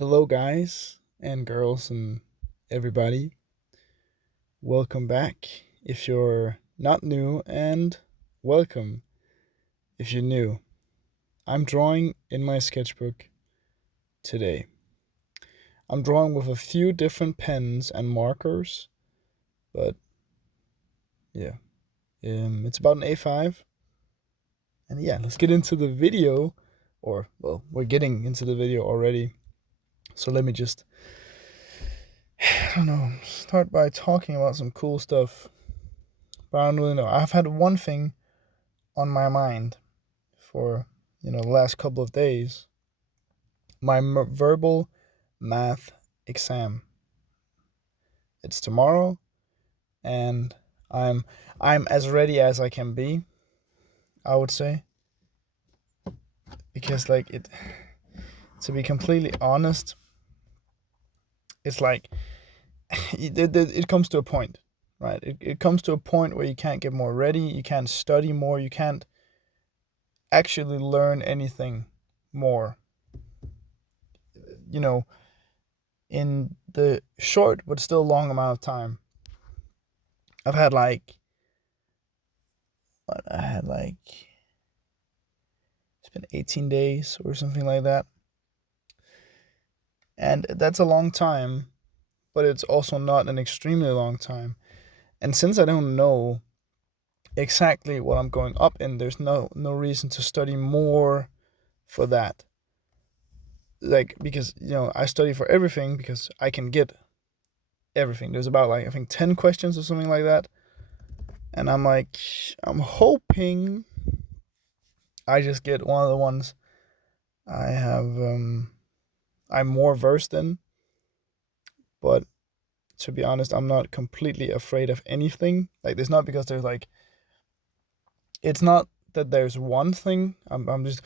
Hello, guys and girls, and everybody. Welcome back if you're not new, and welcome if you're new. I'm drawing in my sketchbook today. I'm drawing with a few different pens and markers, but yeah, it's about an A5. And yeah, let's get into the video, or well, we're getting into the video already. So let me just, I don't know, start by talking about some cool stuff. But I don't really know. I've had one thing on my mind for the last couple of days. My verbal math exam. It's tomorrow, and I'm as ready as I can be, I would say, because like it to be completely honest, it's like it comes to a point, right? It comes to a point where you can't get more ready, you can't study more, you can't actually learn anything more. You know, in the short but still long amount of time. I've had like what I had like it's been 18 days or something like that. And that's a long time, but it's also not an extremely long time. And since I don't know exactly what I'm going up in, there's no reason to study more for that. Like because I study for everything because I can get everything. There's about like I think 10 questions or something like that. And I'm hoping I just get one of the ones I have I'm more versed in. But to be honest, I'm not completely afraid of anything. Like there's not because there's like it's not that there's one thing. I'm just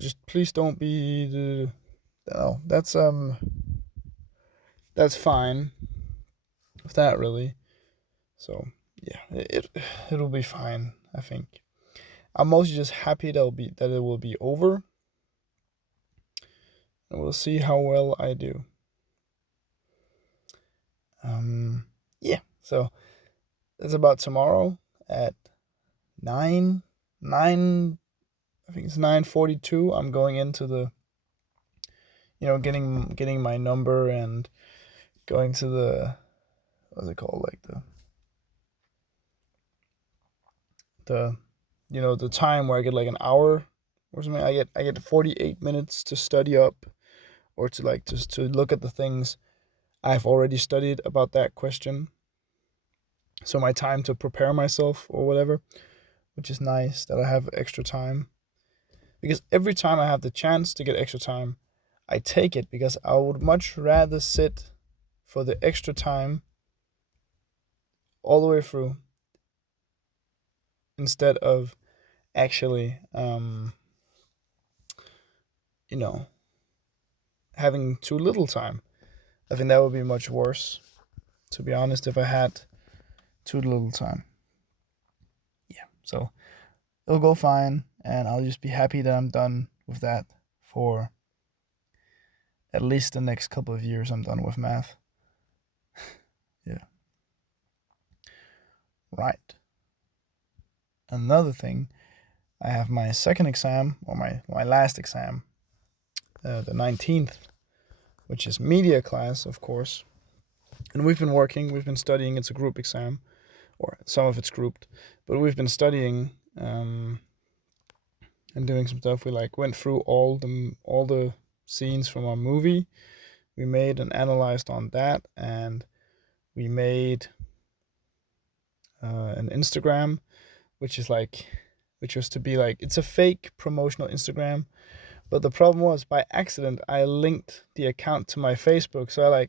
just please don't be the no, that's fine with that really. So yeah, it'll be fine, I think. I'm mostly just happy that it will be over, and we'll see how well I do. Yeah, so it's about tomorrow at 9 9 I think it's 9:42. I'm going into the getting my number and going to the what's it called, like the the time where I get like an hour or something. I get 48 minutes to study up, or to like just to look at the things I've already studied about that question. So my time to prepare myself or whatever, which is nice that I have extra time. Because every time I have the chance to get extra time, I take it because I would much rather sit for the extra time all the way through instead of actually, you know, having too little time. I think that would be much worse, to be honest, if I had too little time. Yeah, so it'll go fine, and I'll just be happy that I'm done with that for at least the next couple of years. I'm done with math. Yeah. Right. Another thing, I have my second exam, or my last exam, the 19th, which is media class, of course. And we've been studying. It's a group exam, or some of it's grouped, but we've been studying and doing some stuff. We like went through all the scenes from our movie. We made and analyzed on that, and we made an Instagram, which is like, which was to be like, it's a fake promotional Instagram. But the problem was, by accident, I linked the account to my Facebook. So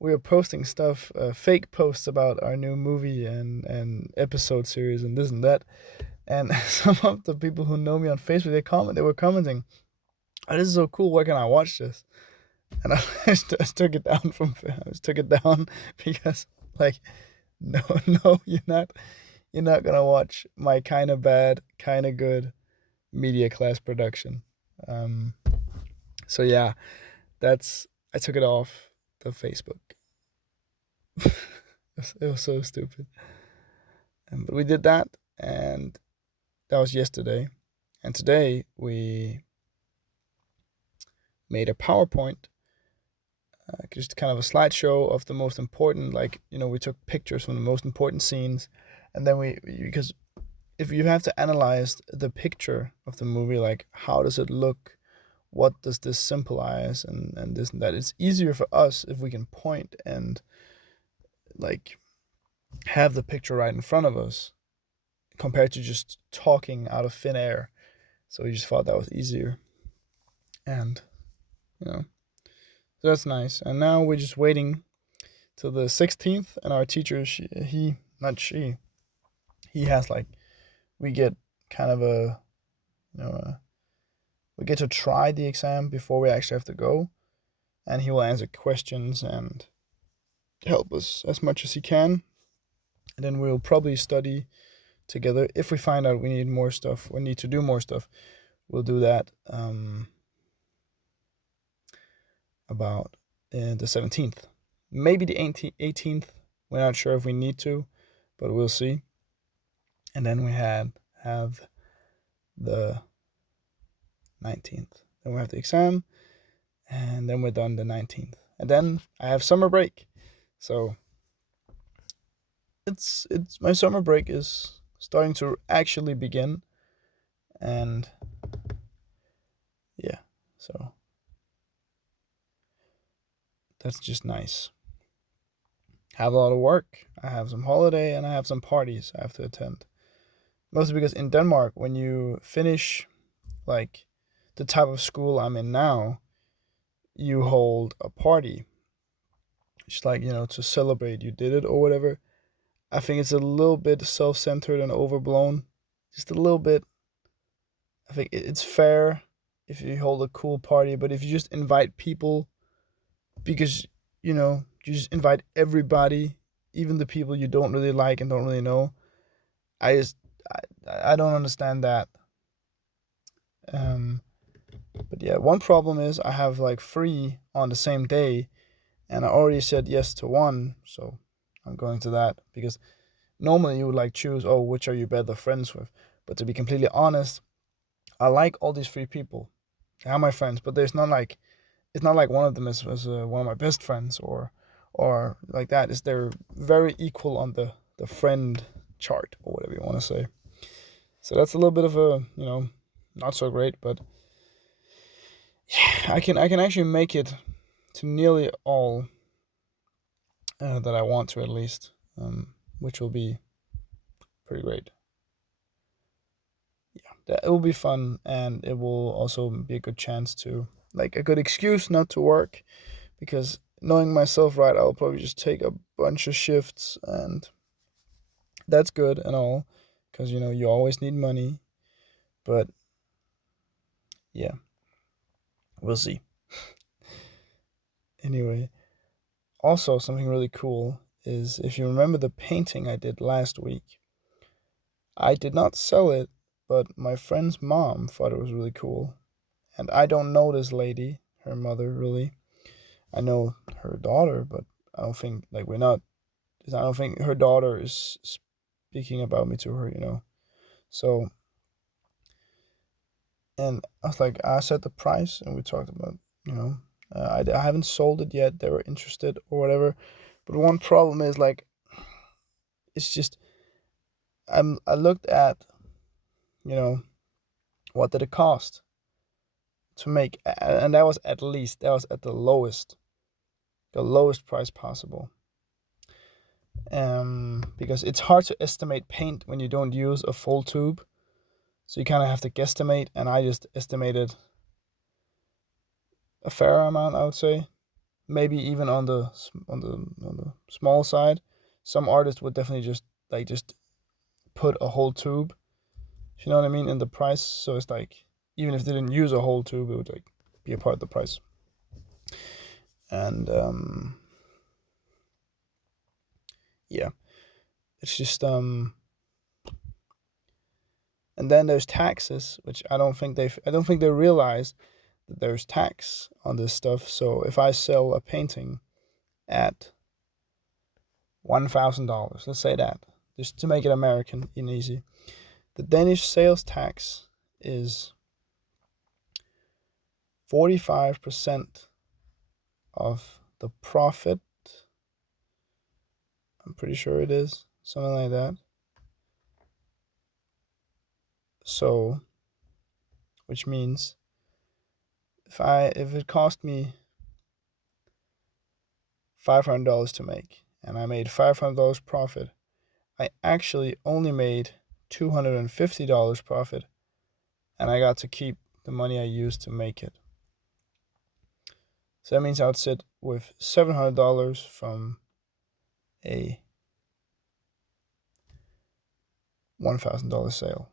we were posting stuff, fake posts about our new movie and episode series and this and that. And some of the people who know me on Facebook, they were commenting, "Oh, this is so cool. Where can I watch this?" And I just took it down because like, no, no, you're not gonna watch my kind of bad, kind of good media class production. Um, so yeah, that's I took it off the Facebook. It was so stupid. But we did that, and that was yesterday. And today we made a PowerPoint, just kind of a slideshow of the most important, like, we took pictures from the most important scenes. And then because if you have to analyze the picture of the movie, like how does it look, what does this symbolize, and this and that, it's easier for us if we can point and like have the picture right in front of us compared to just talking out of thin air. So we just thought that was easier. And, you know, so that's nice. And now we're just waiting till the 16th. And our teacher, not she, he has like, we get kind of we get to try the exam before we actually have to go. And he will answer questions and help us as much as he can. And then we'll probably study together. If we find out we need more stuff, we need to do more stuff, we'll do that about the 17th. Maybe the 18th. We're not sure if we need to, but we'll see. And then we have the 19th. Then we have the exam, and then we're done the 19th. And then I have summer break. So it's my summer break is starting to actually begin. And yeah, so that's just nice. Have a lot of work. I have some holiday, and I have some parties I have to attend. Mostly because in Denmark, when you finish like the type of school I'm in now, you hold a party. Just like, to celebrate you did it or whatever. I think it's a little bit self-centered and overblown. Just a little bit. I think it's fair if you hold a cool party, but if you just invite people because, you just invite everybody, even the people you don't really like and don't really know, I just I don't understand that. Um, but yeah, one problem is I have like three on the same day, and I already said yes to one, so I'm going to that because normally you would like choose, oh, which are you better friends with. But to be completely honest, I like all these three people. They're my friends, but there's not like it's not like one of them is one of my best friends or like that. Is they're very equal on the friend chart or whatever you want to say. So that's a little bit of a not so great, but I can actually make it to nearly all that I want to at least, which will be pretty great. Yeah, it will be fun, and it will also be a good chance to like a good excuse not to work, because knowing myself right, I'll probably just take a bunch of shifts, and that's good and all, because you always need money, but yeah, we'll see. Anyway, also something really cool is if you remember the painting I did last week, I did not sell it, but my friend's mom thought it was really cool. And I don't know this lady, her mother, really. I know her daughter, but I don't think, like, we're not, I don't think her daughter is speaking about me to her. So, and I was like, I said the price, and we talked about, I haven't sold it yet. They were interested or whatever. But one problem is, like, it's just, I looked at, you know, what did it cost to make, and that was at the lowest price possible. Because it's hard to estimate paint when you don't use a full tube, so you kind of have to guesstimate, and I just estimated a fair amount, I would say, maybe even on the small side. Some artists would definitely just put a whole tube, you know what I mean, in the price. So it's like even if they didn't use a whole tube, it would like be a part of the price. And yeah, it's just and then there's taxes, which I don't think they realize that there's tax on this stuff. So if I sell a painting at $1,000, let's say that, just to make it American and easy, the Danish sales tax is 45% of the profit. I'm pretty sure it is something like that. So, which means if it cost me $500 to make and I made $500 profit, I actually only made $250 profit, and I got to keep the money I used to make it. So that means I would sit with $700 from a $1,000 sale.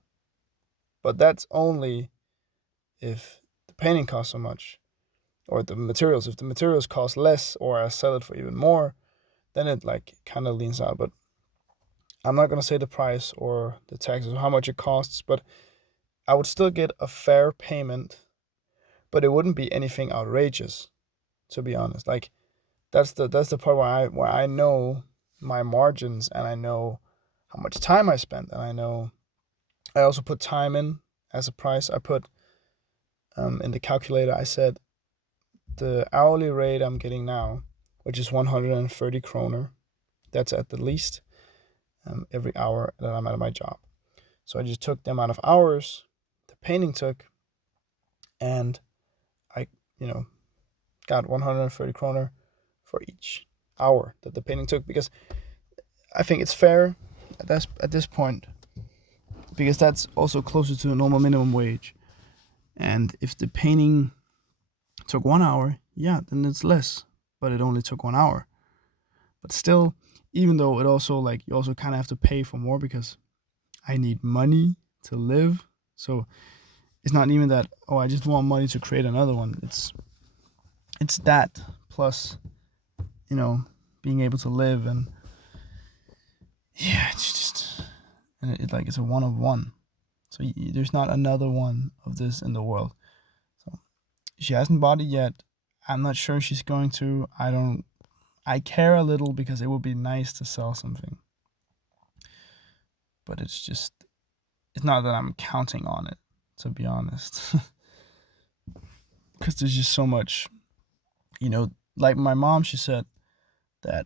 But that's only if the painting costs so much, or the materials. If the materials cost less, or I sell it for even more, then it like kind of leans out. But I'm not gonna say the price or the taxes or how much it costs, but I would still get a fair payment, but it wouldn't be anything outrageous, to be honest. Like that's the part where I know my margins, and I know how much time I spent, and I also put time in as a price. I put in the calculator. I said the hourly rate I'm getting now, which is 130 kroner. That's at the least every hour that I'm at my job. So I just took the amount of hours the painting took, and I, you know, got 130 kroner for each hour that the painting took, because I think it's fair at this point, because that's also closer to the normal minimum wage. And if the painting took 1 hour, yeah, then it's less, but it only took 1 hour. But still, even though it also like you also kind of have to pay for more because I need money to live. So it's not even that, oh, I just want money to create another one. It's that plus, being able to live, and yeah, it's just, and it's a one of one. So there's not another one of this in the world. So she hasn't bought it yet. I'm not sure she's going to. I care a little because it would be nice to sell something. But it's not that I'm counting on it, to be honest. Because there's just so much, like my mom, she said that,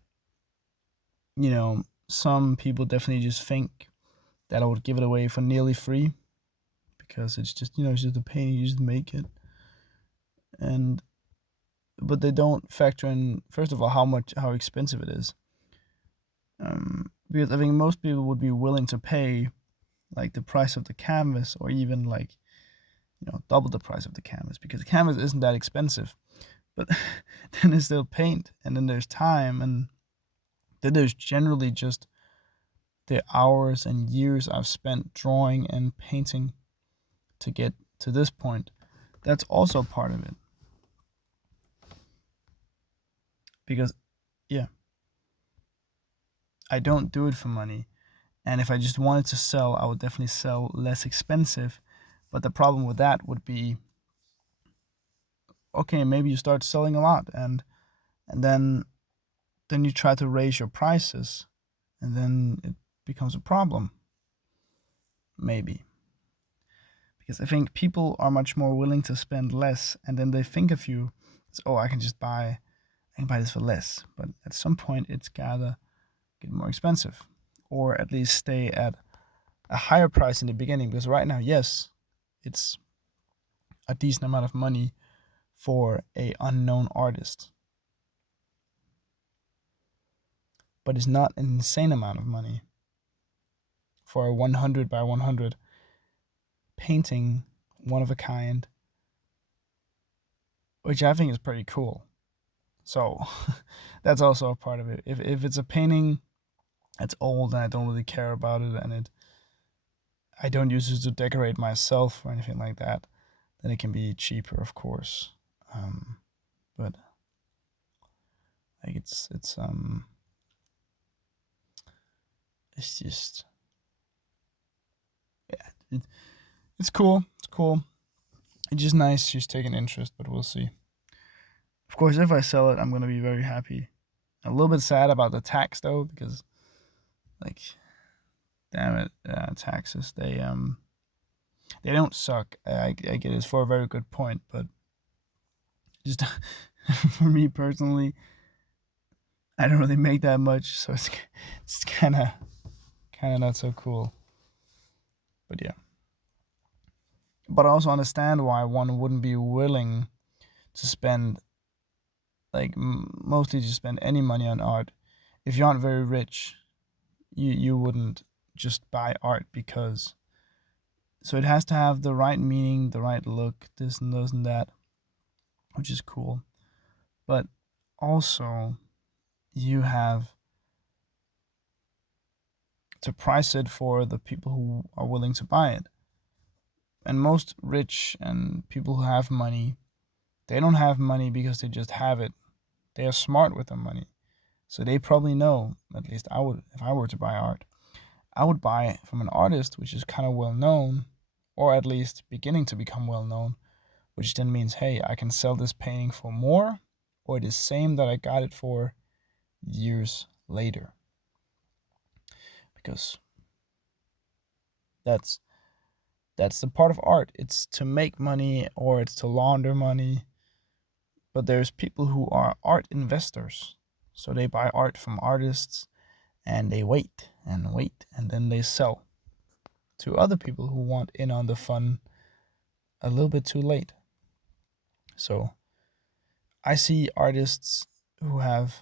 some people definitely just think that I would give it away for nearly free, because it's just, it's just a painting, you just make it. But they don't factor in, first of all, how expensive it is. Because I think most people would be willing to pay like the price of the canvas, or even like, double the price of the canvas, because the canvas isn't that expensive. But then there's still paint, and then there's time, and then there's generally just the hours and years I've spent drawing and painting to get to this point. That's also part of it. Because, yeah, I don't do it for money. And if I just wanted to sell, I would definitely sell less expensive. But the problem with that would be, okay, maybe you start selling a lot, and then you try to raise your prices, and then it becomes a problem. Maybe. Because I think people are much more willing to spend less, and then they think of you as, oh, I can buy this for less. But at some point, it's gotta get more expensive, or at least stay at a higher price in the beginning. Because right now, yes, it's a decent amount of money for a unknown artist, but it's not an insane amount of money for a 100 by 100 painting, one of a kind, which I think is pretty cool. So that's also a part of it. If it's a painting that's old and I don't really care about it, and I don't use it to decorate myself or anything like that, then it can be cheaper, of course. But like it's just, yeah, it's cool. It's cool. it's just nice she's taking interest, but we'll see. Of course, if I sell it, I'm gonna be very happy. A little bit sad about the tax though, because like, damn it, taxes they don't suck. I get it's for a very good point, but just for me personally, I don't really make that much, so it's kind of not so cool. But yeah, but I also understand why one wouldn't be willing to spend like mostly to spend any money on art. If you aren't very rich, you wouldn't just buy art because so it has to have the right meaning, the right look, this and those and that, which is cool. But also you have to price it for the people who are willing to buy it. And most rich and people who have money, they don't have money because they just have it. They are smart with their money. So they probably know, at least I would, if I were to buy art, I would buy from an artist which is kind of well known, or at least beginning to become well known, which then means, hey, I can sell this painting for more or the same that I got it for years later. Because that's that's the part of art. It's to make money or it's to launder money. But there's people who are art investors. So they buy art from artists and they wait and wait and then they sell to other people who want in on the fun a little bit too late. So I see artists who have,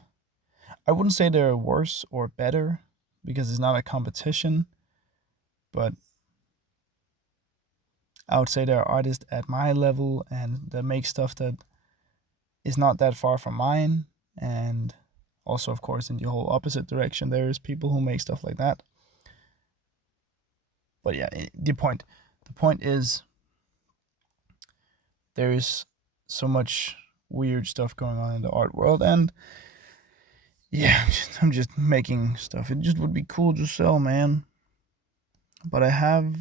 I wouldn't say they're worse or better because it's not a competition, but I would say there are artists at my level and that make stuff that is not that far from mine. And also, of course, in the whole opposite direction, there is people who make stuff like that. But yeah, the point is there is so much weird stuff going on in the art world, and yeah, I'm just making stuff. It just would be cool to sell, man. But I have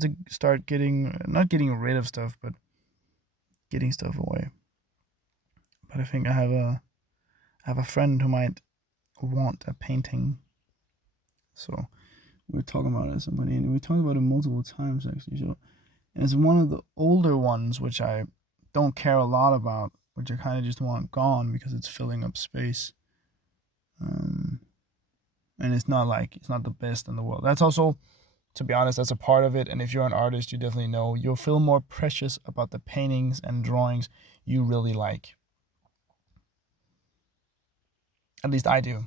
to start getting not getting rid of stuff, but getting stuff away. But I think I have a friend who might want a painting, so we're talking about it as somebody, and we talked about it multiple times actually. So, and it's one of the older ones which I don't care a lot about, which I kind of just want gone because it's filling up space. Um, and it's not the best in the world. That's also, to be honest, that's a part of it. And if you're an artist, you definitely know you'll feel more precious about the paintings and drawings you really like. At least I do.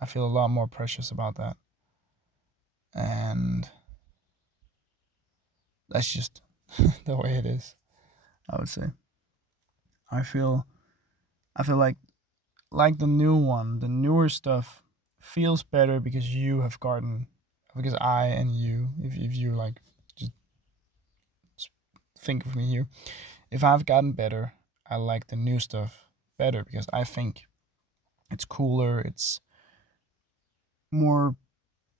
I feel a lot more precious about that. And that's just the way it is, I would say. I feel I feel like the new one, the newer stuff feels better because you have gotten because I and you, if you like just think of me here, if I've gotten better, I like the new stuff better because I think it's cooler, it's more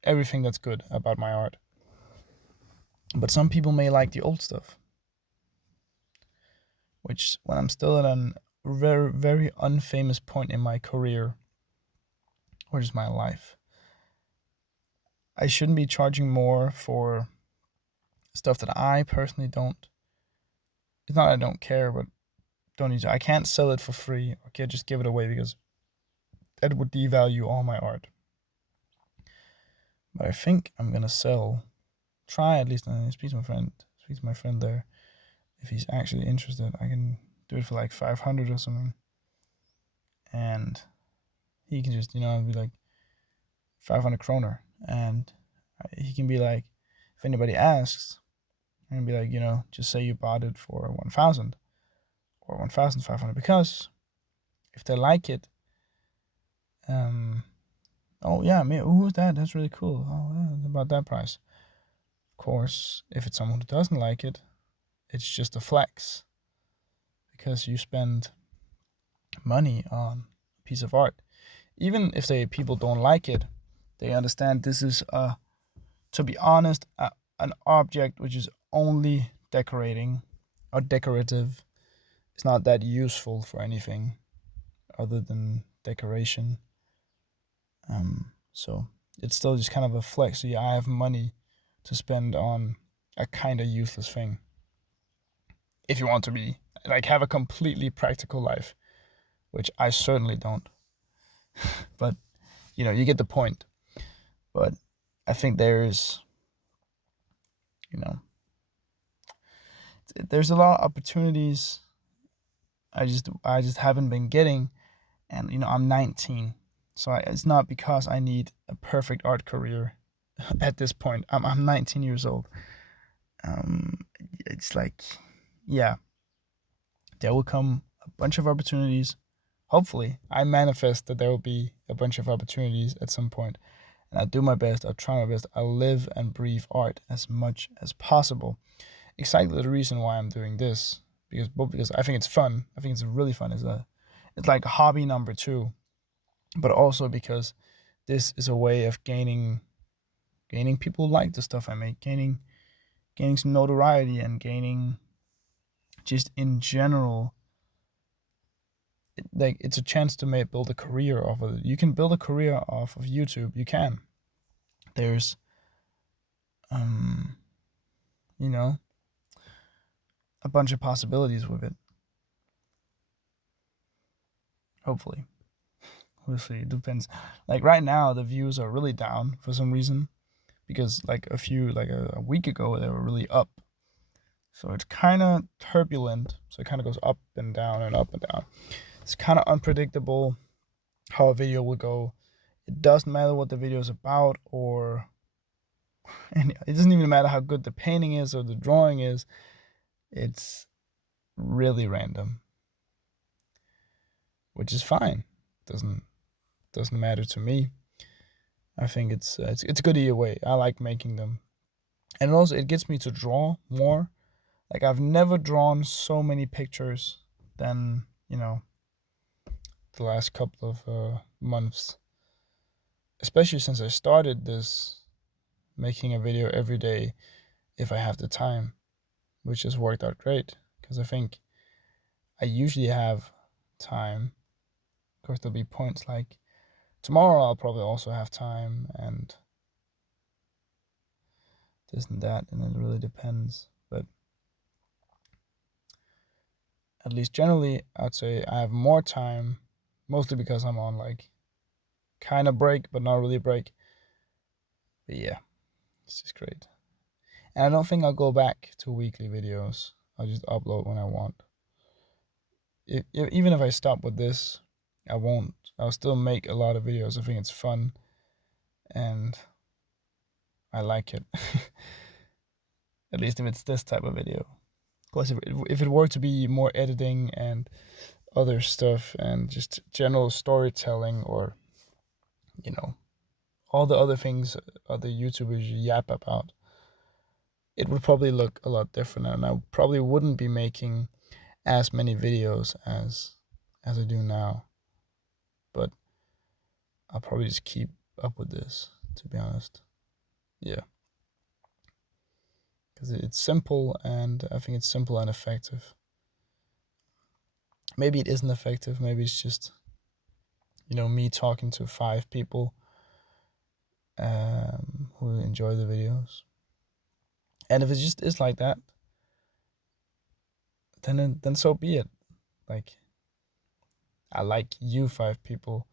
everything that's good about my art. But some people may like the old stuff, which when I'm still at a very, very unfamous point in my career or just my life, I shouldn't be charging more for stuff that I personally don't. It's not that I don't care, but don't need to. I can't sell it for free or can't just give it away because that would devalue all my art. But I think I'm gonna sell. Try at least. Speak to my friend. Speak to my friend there. If he's actually interested, I can do it for like 500 or something, and he can just be like 500 kroner, and he can be like, if anybody asks, and be like, just say you bought it for 1,000 or 1,500 because if they like it, oh yeah, man, who's that? That's really cool. Oh yeah, about that price. Of course, if it's someone who doesn't like it, it's just a flex because you spend money on a piece of art. Even if people don't like it, they understand this is to be honest, an object which is only decorating or decorative. It's not that useful for anything other than decoration. So it's still just kind of a flex. So yeah, I have money to spend on a kind of useless thing. If you want to be like have a completely practical life, which I certainly don't. But you get the point. But I think there's there's a lot of opportunities I just haven't been getting, and I'm 19, so it's not because I need a perfect art career at this point. I'm 19 years old. It's like, yeah, there will come a bunch of opportunities. Hopefully, I manifest that there will be a bunch of opportunities at some point, and I'll do my best. I'll try my best. I'll live and breathe art as much as possible. Exactly the reason why I'm doing this, because I think it's fun. I think it's really fun. It's like hobby number 2, but also because this is a way of gaining people who like the stuff I make, gaining some notoriety, and gaining just in general. Like it's a chance to build a career off of it. You can build a career off of YouTube. You can. There's you know a bunch of possibilities with it. Hopefully. We'll see. It depends. Like right now, the views are really down for some reason, because like a week ago they were really up. So it's kind of turbulent. So it kind of goes up and down and up and down. It's kind of unpredictable how a video will go. It doesn't matter what the video is about, and it doesn't even matter how good the painting is or the drawing is. It's really random, which is fine. Doesn't matter to me. I think it's good either way. I like making them, and also it gets me to draw more. Like I've never drawn so many pictures than the last couple of months, especially since I started this, making a video every day if I have the time, which has worked out great because I think I usually have time. Of course, there'll be points like tomorrow I'll probably also have time, and this and that, and it really depends. But at least generally, I'd say I have more time, mostly because I'm on like kind of break, but not really break. But yeah, it's just great. And I don't think I'll go back to weekly videos. I'll just upload when I want. Even if I stop with this, I won't. I'll still make a lot of videos. I think it's fun, and I like it. At least if it's this type of video. Of course, if it were to be more editing and other stuff and just general storytelling, or all the other things other YouTubers yap about, it would probably look a lot different, and I probably wouldn't be making as many videos as I do now. But I'll probably just keep up with this, to be honest. Yeah. Because it's simple, and I think it's simple and effective. Maybe it isn't effective. Maybe it's just, me talking to 5 people who enjoy the videos. And if it just is like that, then so be it. Like, I like you 5 people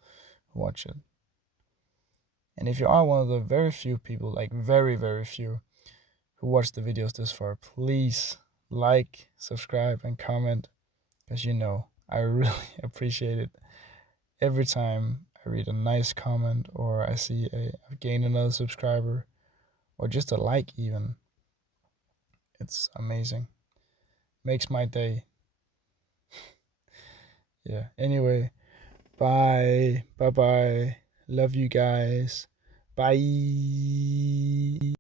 who watch it. And if you are one of the very few people, like very, very few, who watch the videos this far, please like, subscribe, and comment, because I really appreciate it. Every time I read a nice comment, or I see I've gained another subscriber, or just a like even, it's amazing. Makes my day. Yeah. Anyway, bye. Bye bye. Love you guys. Bye.